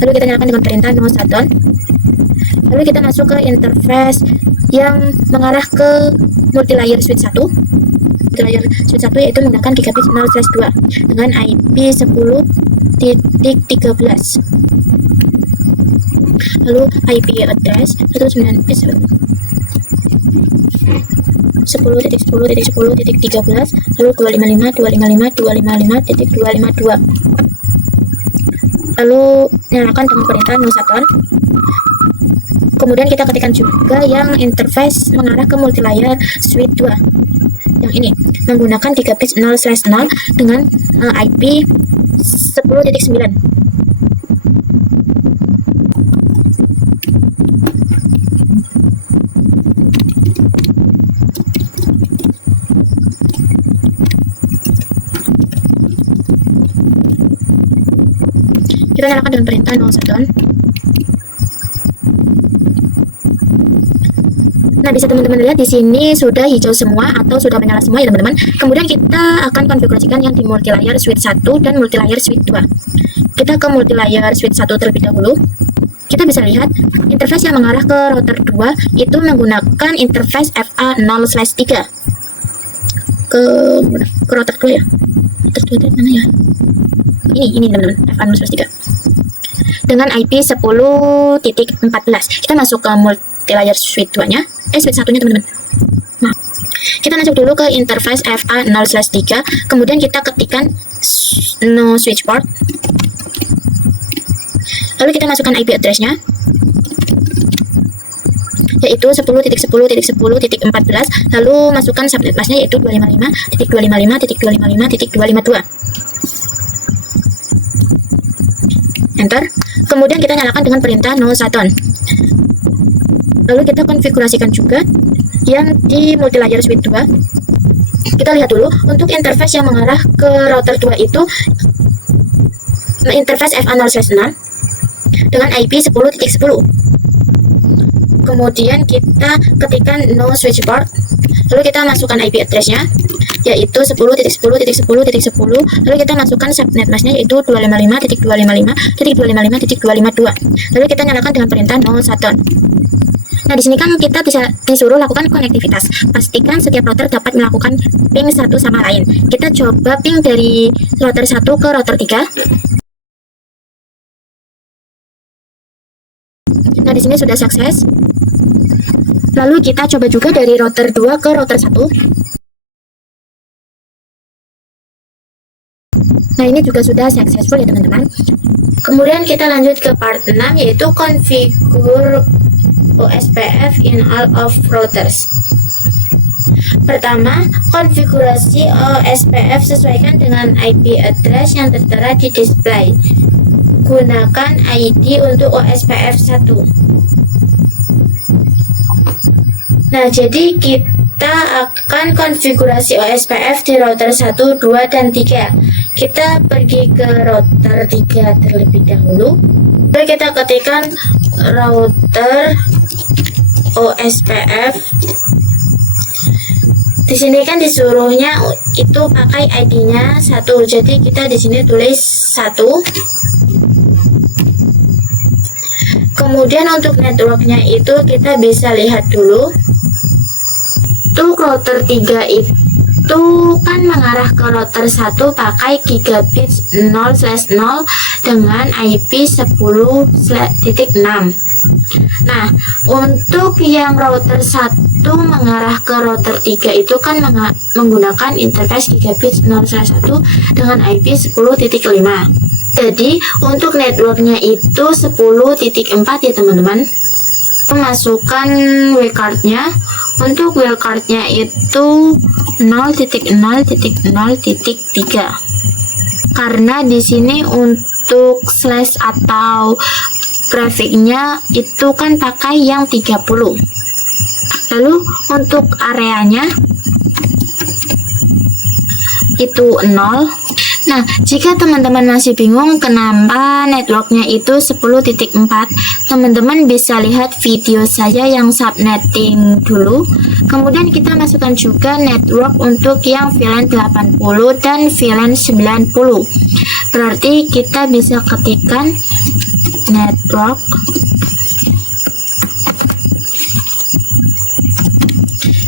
Lalu kita nyalakan dengan perintah no shutdown. Lalu kita masuk ke interface yang mengarah ke multilayer switch 1. Multilayer switch 1 yaitu menggunakan gigabit 0/2 dengan IP 10.13. Lalu IP address 10.10.10.10.13 lalu 255.255.255.252. Lalu nyalakan dengan perintah no shutdown. Kemudian kita ketikkan juga yang interface mengarah ke multilayer switch 2 yang ini menggunakan gigabit 0/0 dengan IP 10.9. Kita nyalakan dengan perintah no shutdown. Nah, bisa teman-teman lihat di sini sudah hijau semua atau sudah menyala semua ya teman-teman. Kemudian kita akan konfigurasikan yang di multilayer switch 1 dan multilayer switch 2. Kita ke multilayer switch 1 terlebih dahulu. Kita bisa lihat interface yang mengarah ke router 2 itu menggunakan interface FA0/3. Ke router 2 ya. Router 2 dari mana ya? Ini teman-teman, FA0/3. Dengan IP 10.14. Kita masuk ke multilayer switch 2-nya. Switch 1-nya teman-teman. Nah, kita masuk dulu ke interface FA0/3. Kemudian kita ketikkan no switch port. Lalu kita masukkan IP address-nya, yaitu 10.10.10.14. Lalu masukkan subnet mask-nya yaitu 255.255.255.252. Enter. Kemudian kita nyalakan dengan perintah no shutdown. Lalu kita konfigurasikan juga yang di multilayer switch 2. Kita lihat dulu untuk interface yang mengarah ke router 2 itu interface FA0/6 dengan IP 10.10. Kemudian kita ketikkan no switch port. Lalu kita masukkan IP address-nya yaitu 10.10.10.10. Lalu kita masukkan subnet mask-nya yaitu 255.255.255.252. Lalu kita nyalakan dengan perintah no shutdown. Nah, di sini kan kita bisa disuruh lakukan konektivitas. Pastikan setiap router dapat melakukan ping satu sama lain. Kita coba ping dari router 1 ke router 3. Nah, di sini sudah sukses. Lalu kita coba juga dari router 2 ke router 1. Nah, ini juga sudah successful ya teman-teman. Kemudian kita lanjut ke part 6 yaitu configure OSPF in all of routers. Pertama, konfigurasi OSPF sesuaikan dengan IP address yang tertera di display. Gunakan ID untuk OSPF 1. Nah, jadi kita akan konfigurasi OSPF di router 1, 2, dan 3. Kita pergi ke router 3 terlebih dahulu. Lalu kita ketikkan router OSPF. Di sini kan disuruhnya itu pakai ID-nya 1. Jadi kita di sini tulis 1. Kemudian untuk networknya itu kita bisa lihat dulu. Untuk router 3 itu kan mengarah ke router 1 pakai gigabit 0/0 dengan IP 10.6. Nah, untuk yang router 1 mengarah ke router 3 itu kan menggunakan interface gigabit 0/1 dengan IP 10.5. Jadi, untuk networknya itu 10.4 ya teman-teman. Masukkan wildcard-nya. Untuk wildcard-nya itu 0.0.0.3. Karena di sini untuk untuk slash atau grafiknya itu kan pakai yang 30. Lalu untuk areanya itu 0. Nah, jika teman-teman masih bingung kenapa networknya itu 10.4, teman-teman bisa lihat video saya yang subnetting dulu. Kemudian kita masukkan juga network untuk yang VLAN 80 dan VLAN 90. Berarti kita bisa ketikkan network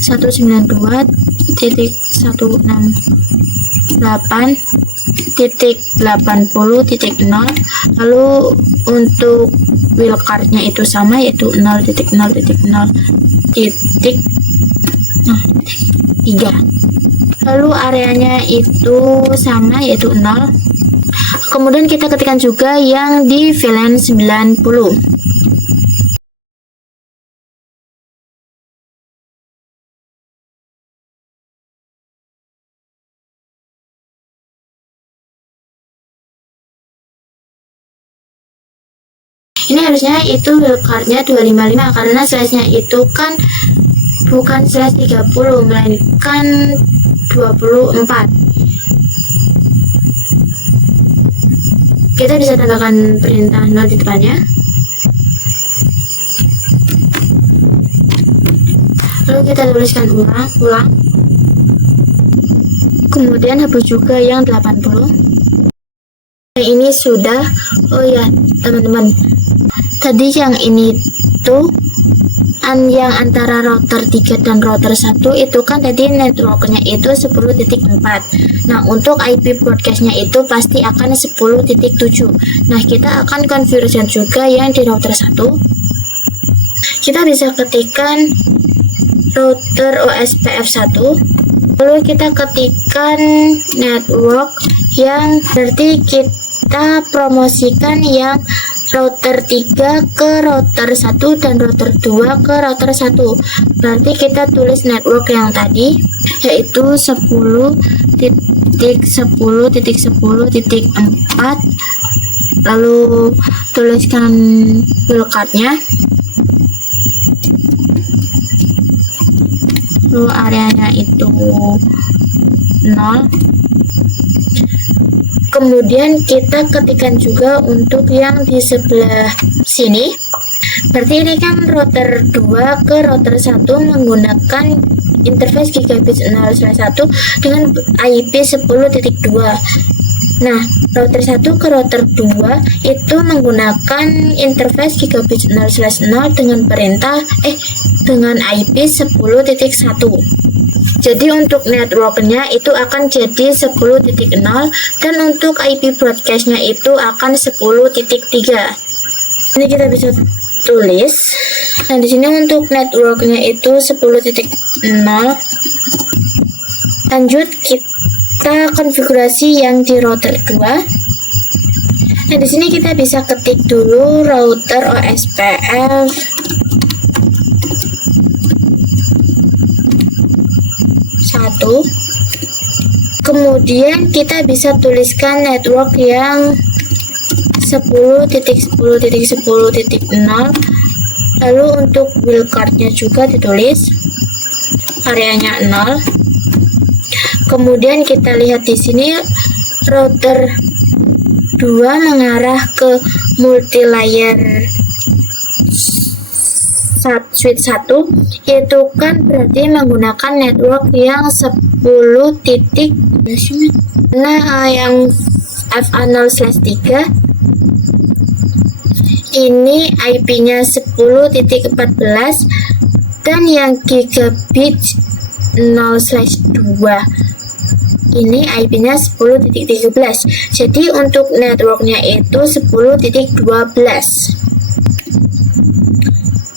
satu 192.168.80.0. lalu untuk wildcardnya itu sama, yaitu 0.0.0.3. lalu areanya itu sama, yaitu 0. Kemudian kita ketikkan juga yang di VLAN 90. Ini harusnya itu wildcardnya 255 karena slashnya itu kan bukan slash 30 melainkan 24. Kita bisa tambahkan perintah 0 di depannya. Lalu kita tuliskan ulang. Kemudian hapus juga yang 80. Ini sudah. Oh ya teman-teman, tadi yang ini tuh yang antara router 3 dan router 1 itu kan tadi networknya itu 10.4. Nah, untuk IP broadcastnya itu pasti akan 10.7. Nah, kita akan conversion juga yang di router 1. Kita bisa ketikkan router OSPF1, lalu kita ketikkan network yang berarti kita promosikan yang router 3 ke router 1 dan router 2 ke router 1. Berarti kita tulis network yang tadi yaitu 10.10.10.4, lalu tuliskan wildcardnya, lalu areanya itu 0. Kemudian kita ketikkan juga untuk yang di sebelah sini. Berarti ini kan router 2 ke router 1 menggunakan interface gigabit 0/1 dengan IP 10.2. Nah, router 1 ke router 2 itu menggunakan interface gigabit 0/0 dengan perintah dengan IP 10.1. Jadi untuk networknya itu akan jadi 10.0 dan untuk IP broadcastnya itu akan 10.3. Ini kita bisa tulis. Nah, di sini untuk networknya itu 10.0. Lanjut kita konfigurasi yang di router 2. Nah, di sini kita bisa ketik dulu router OSPF satu. Kemudian kita bisa tuliskan network yang 10.10.10.0. lalu untuk wildcardnya juga ditulis, areanya 0. Kemudian kita lihat di sini router 2 mengarah ke multilayer switch 1, itu kan berarti menggunakan network yang 10 titik. Nah, yang FA0/3 ini IP-nya 10.14 dan yang gigabit 0/2 ini IP-nya 10.13. Jadi untuk networknya itu 10.12.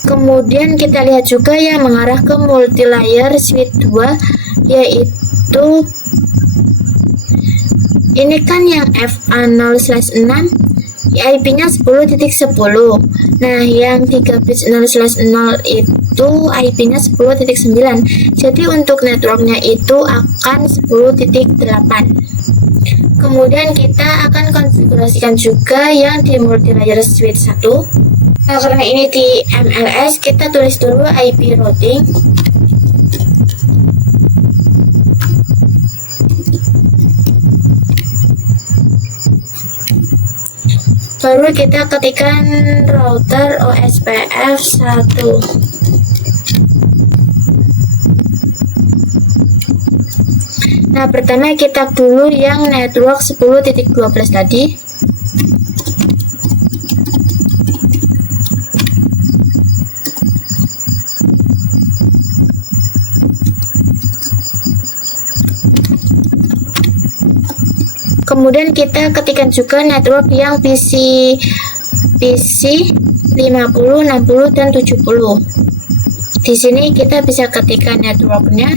Kemudian kita lihat juga yang mengarah ke multilayer switch 2, yaitu ini kan yang FA0/6 IP-nya 10.10. Nah, yang gigabit 0/0 itu IP-nya 10.9. Jadi untuk networknya itu akan 10.8. Kemudian kita akan konfigurasikan juga yang di multilayer switch 1. Nah, karena ini di MLS, kita tulis dulu IP routing. Baru kita ketikkan router OSPF 1. Nah, pertama kita dulu yang network 10.12 tadi. Kemudian kita ketikkan juga network yang PC 50, 60, dan 70. Di sini kita bisa ketikkan networknya,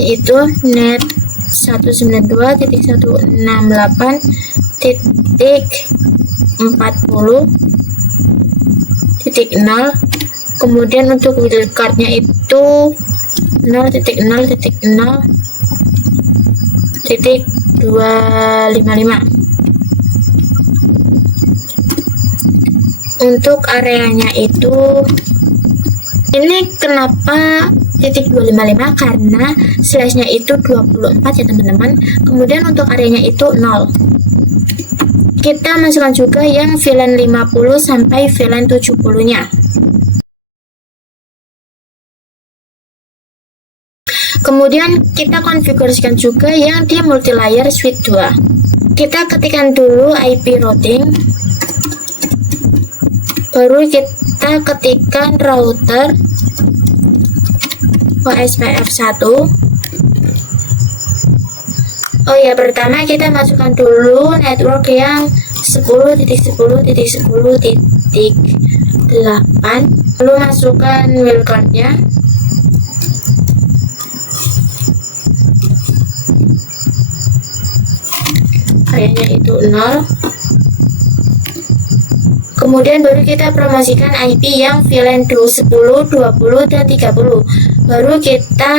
yaitu net 192.168.40.0. Kemudian untuk wildcardnya itu 0.0.0.255. Untuk areanya itu, ini kenapa titik 255, karena slashnya itu 24 ya teman-teman. Kemudian untuk areanya itu 0. Kita masukkan juga yang VLAN 50 sampai VLAN 70 nya. Kemudian kita konfigurasikan juga yang di multilayer switch 2. Kita ketikkan dulu IP routing. Baru kita ketikkan router OSPF 1. Oh ya, pertama kita masukkan dulu network yang 10.10.10.8. Lalu masukkan wildcardnya. Areanya itu 0. Kemudian baru kita promosikan IP yang VLAN 10, 20, dan 30. Baru kita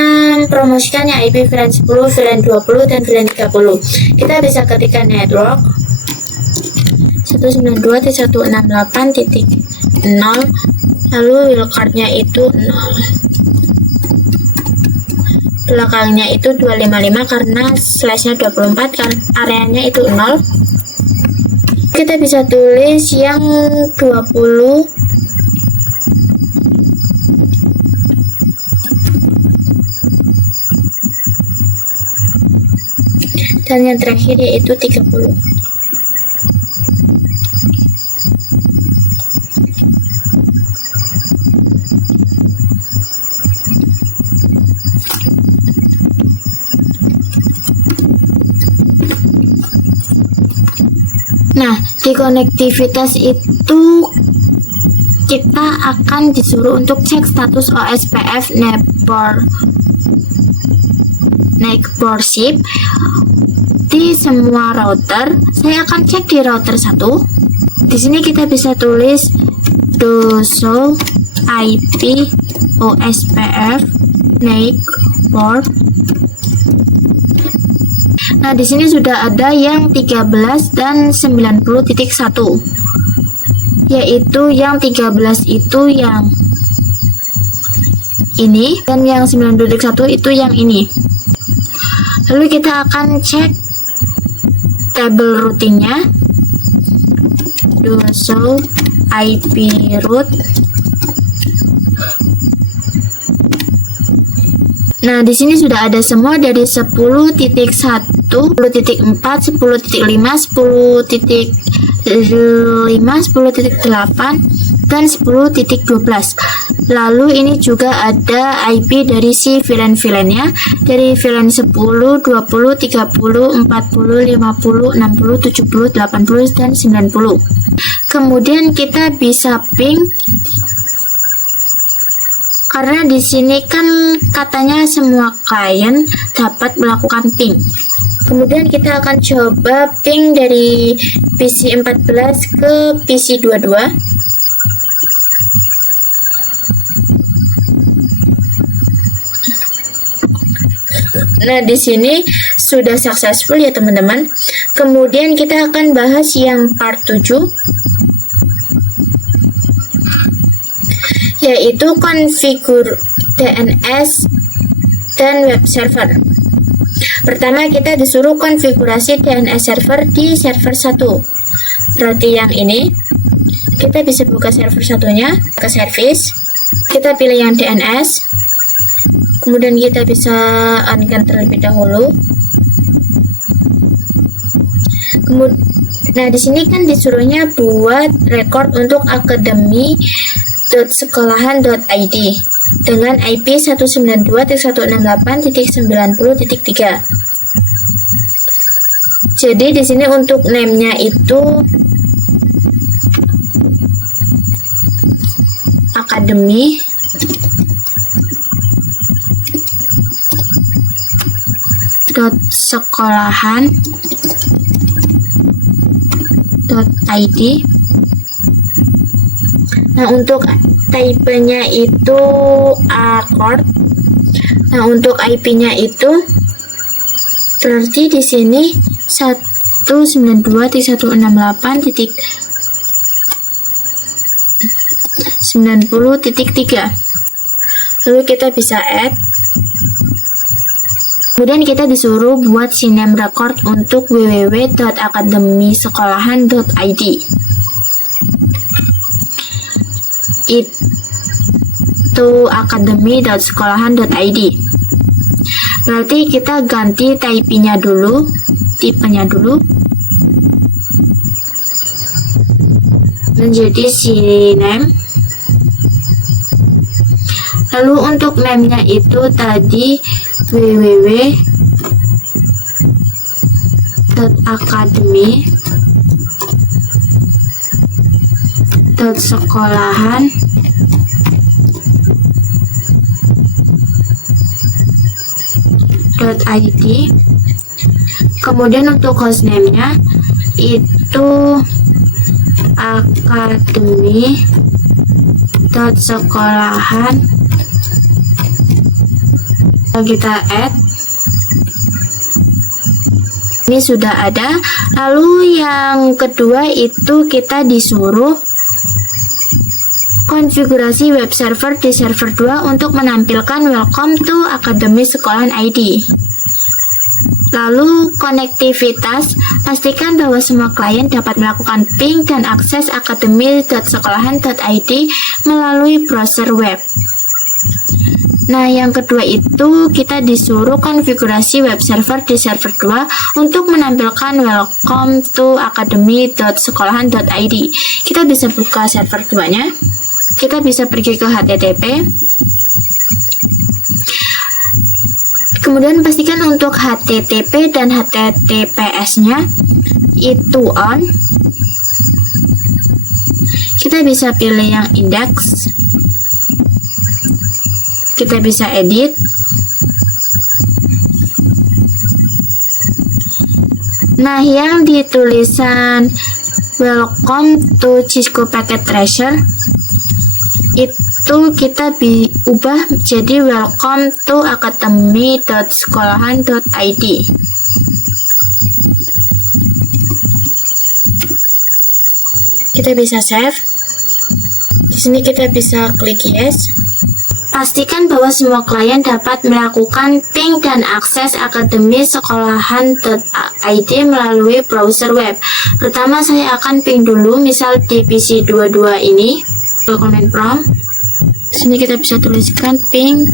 promosikan yang IP VLAN 10, VLAN 20, dan VLAN 30. Kita bisa ketikkan network 192.168.0, lalu wildcardnya itu 0. Belakangnya itu 255 karena slashnya 24, kan areanya itu 0. Kita bisa tulis yang 20 dan yang terakhir yaitu 30. Nah, di konektivitas itu kita akan disuruh untuk cek status OSPF neighborship di semua router. Saya akan cek di router 1. Di sini kita bisa tulis show IP OSPF neighbor. Nah, di sini sudah ada yang 13 dan 90.1. Yaitu yang 13 itu yang ini dan yang 90.1 itu yang ini. Lalu kita akan cek tabel routingnya. Show IP route. Nah, di sini sudah ada semua dari 10.1, 10.4, 10.5, 10.5, 10.8, dan 10.12. Lalu ini juga ada IP dari si VLAN-nya, dari VLAN 10, 20, 30, 40, 50, 60, 70, 80, dan 90. Kemudian kita bisa ping, karena di sini kan katanya semua klien dapat melakukan ping. Kemudian kita akan coba ping dari PC 14 ke PC 22. Nah, di sini sudah successful ya teman-teman. Kemudian kita akan bahas yang part 7, yaitu konfigur DNS dan web server. Pertama kita disuruh konfigurasi DNS server di server 1. Berarti yang ini kita bisa buka server satunya, ke service, kita pilih yang DNS, kemudian kita bisa on-kan terlebih dahulu. Nah di sini kan disuruhnya buat record untuk akademi.sekolahan.id dengan IP 192.168.90.3. Jadi di sini untuk name-nya itu akademi .sekolahan.id. Nah untuk type-nya itu accord. Nah untuk IP-nya itu berarti di sini 192.168.90.3. Lalu kita bisa add. Kemudian kita disuruh buat CNAME record untuk www.akademisekolahan.id. Itu akademi.sekolahan.id. Berarti kita ganti tipenya dulu, tipenya dulu menjadi CNAME. Lalu untuk name-nya itu tadi www.akademi.sekolahan.id. Kemudian untuk hostname-nya itu akademi.sekolahan. Kita add. Ini sudah ada. Lalu yang kedua itu kita disuruh konfigurasi web server di server 2 untuk menampilkan welcome to Akademi Sekolahan ID. Lalu konektivitas, pastikan bahwa semua klien dapat melakukan ping dan akses akademi.sekolahan.id melalui browser web. Nah, yang kedua itu kita disuruh konfigurasi web server di server 2 untuk menampilkan welcome to akademi.sekolahan.id. Kita bisa buka server 2-nya. Kita bisa pergi ke HTTP. Kemudian pastikan untuk HTTP dan HTTPS-nya itu on. Kita bisa pilih yang index. Kita bisa edit. Nah, yang di tulisan welcome to Cisco Packet Tracer itu kita ubah jadi welcome to akademi.sekolahan.id. Kita bisa save. Di sini kita bisa klik yes. Pastikan bahwa semua klien dapat melakukan ping dan akses akademi sekolahan.id melalui browser web. Pertama saya akan ping dulu, misal di PC 22 ini, ke command prompt. Di sini kita bisa tuliskan ping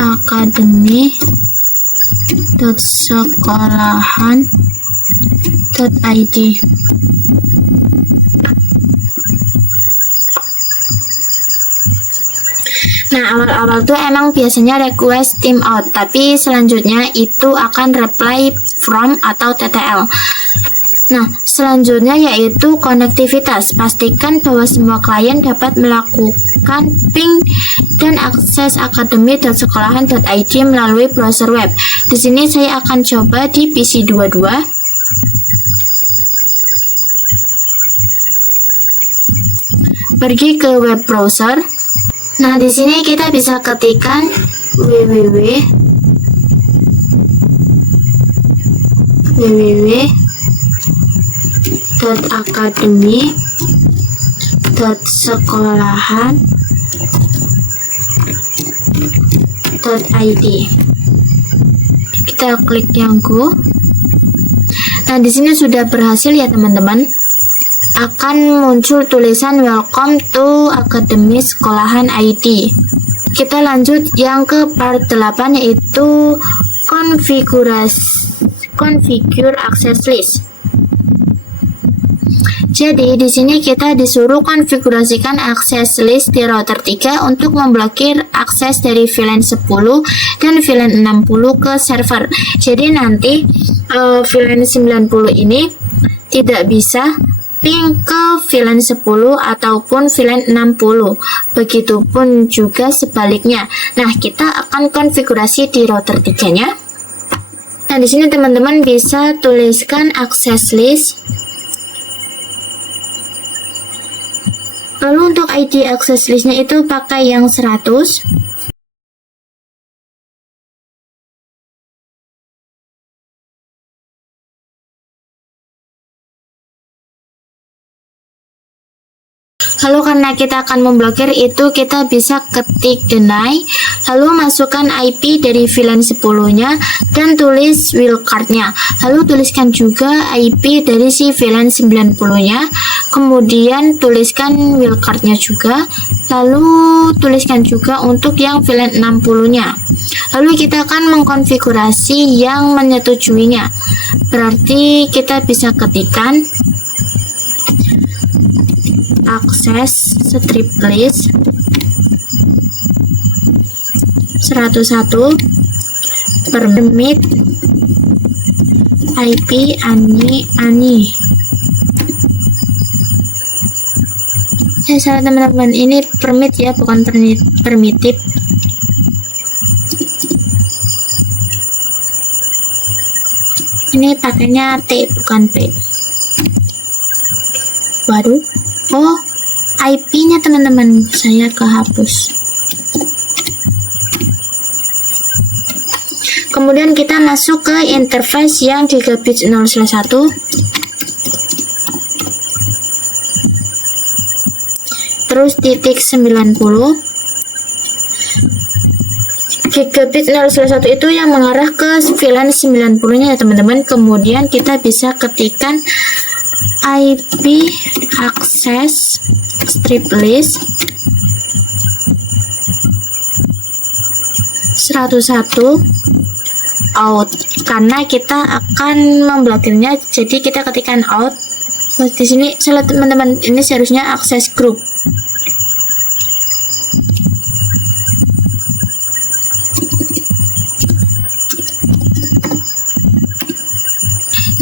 akademi.sekolahan.id. Nah, awal-awal tuh emang biasanya request timeout, tapi selanjutnya itu akan reply from atau TTL. Nah, selanjutnya yaitu konektivitas. Pastikan bahwa semua klien dapat melakukan ping dan akses akademi.sekolahan.id melalui browser web. Di sini saya akan coba di PC 22. Pergi ke web browser. Nah, di sini kita bisa ketikkan www.akademi.sekolahan.id. Kita klik yang go. Nah, di sini sudah berhasil ya teman-teman. Akan muncul tulisan welcome to Akademi Sekolahan ID. Kita lanjut yang ke part 8, yaitu configure access list. Jadi di sini kita disuruh konfigurasikan akses list di router 3 untuk memblokir akses dari VLAN 10 dan VLAN 60 ke server. Jadi nanti VLAN 90 ini tidak bisa ping ke VLAN 10 ataupun VLAN 60. Begitupun juga sebaliknya. Nah, kita akan konfigurasi di router 3-nya. Nah, di sini teman-teman bisa tuliskan akses list. Lalu untuk ID access listnya itu pakai yang 100. Lalu karena kita akan memblokir itu, kita bisa ketik deny, lalu masukkan IP dari VLAN 10-nya dan tulis wildcard-nya. Lalu tuliskan juga IP dari si VLAN 90-nya, kemudian tuliskan wildcard-nya juga, lalu tuliskan juga untuk yang VLAN 60-nya. Lalu kita akan mengkonfigurasi yang menyetujuinya. Berarti kita bisa ketikkan akses strip list 101 permit IP ani. Salah teman-teman, ini permit ya, bukan permitip. Ini pakainya T bukan P. Waduh, oh IP-nya teman-teman saya kehapus. Kemudian kita masuk ke interface yang gigabit 0/1. Terus titik 90. Gigabit 0/1 itu yang mengarah ke VLAN 90-nya ya teman-teman. Kemudian kita bisa ketikkan IP access strip list 101 out, karena kita akan memblokirnya. Jadi kita ketikkan out. Terus di sini salah teman-teman, ini seharusnya akses group.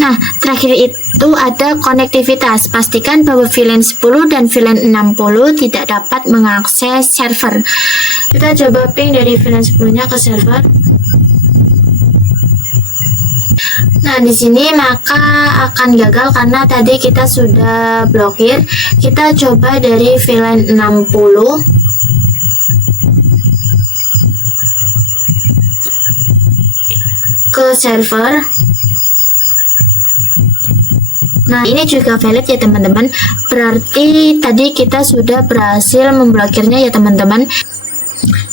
Nah, terakhir itu ada konektivitas. Pastikan bahwa VLAN 10 dan VLAN 60 tidak dapat mengakses server. Kita coba ping dari VLAN 10-nya ke server. Nah, di sini maka akan gagal karena tadi kita sudah blokir. Kita coba dari VLAN 60 ke server. Nah, ini juga valid ya teman-teman. Berarti tadi kita sudah berhasil memblokirnya ya teman-teman.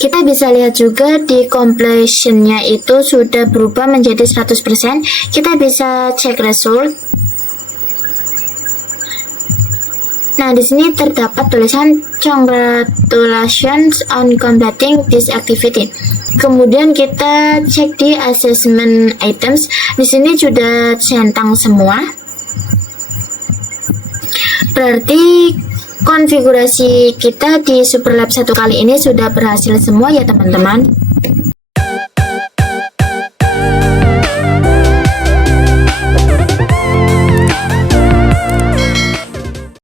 Kita bisa lihat juga di completion-nya itu sudah berubah menjadi 100%. Kita bisa cek result. Nah, di sini terdapat tulisan congratulations on completing this activity. Kemudian kita cek di assessment items. Di sini sudah centang semua. Berarti konfigurasi kita di Superlab 1 kali ini sudah berhasil semua ya teman-teman.